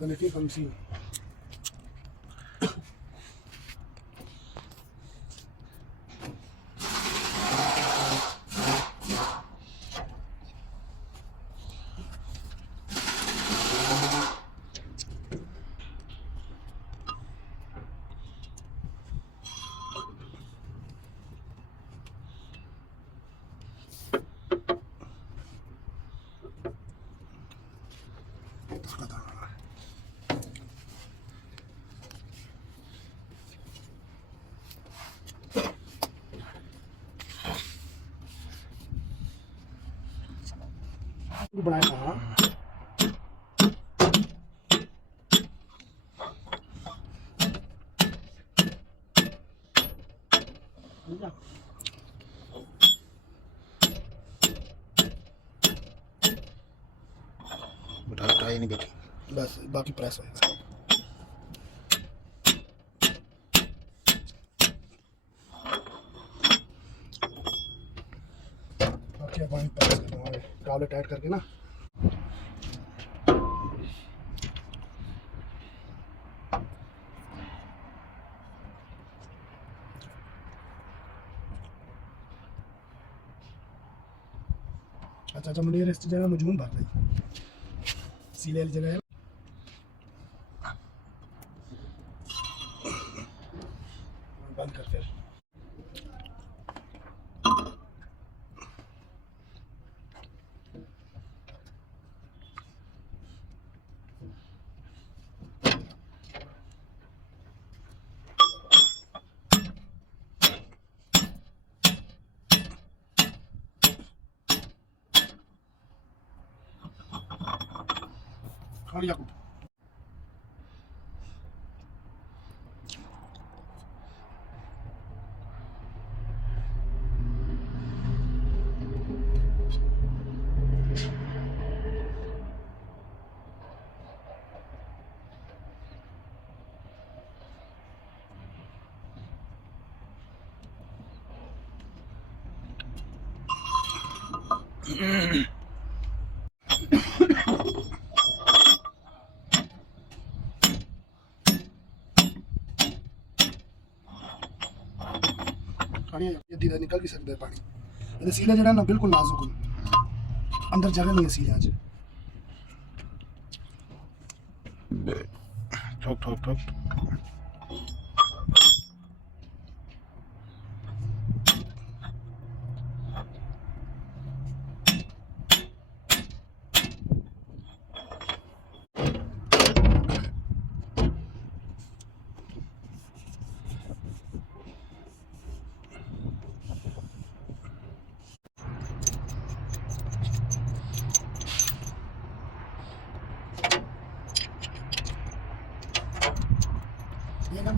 30-50. बनाया था उठाई नहीं बेटी, बस बाकी प्रेस होएगा। बाकी पानी प्रेस करना कावले टाइट करके ना। अच्छा मुझे रेस्ट जगह मजून भर रही सीले वाली जगह है। बंद कर फिर। खाली याकूब पानी जल्दी निकल भी सकता है पानी। ये सीला जड़ा ना बिल्कुल नाजुक अंदर जगह नहीं है सीला च। ठोक ठोक ठोक। ये ना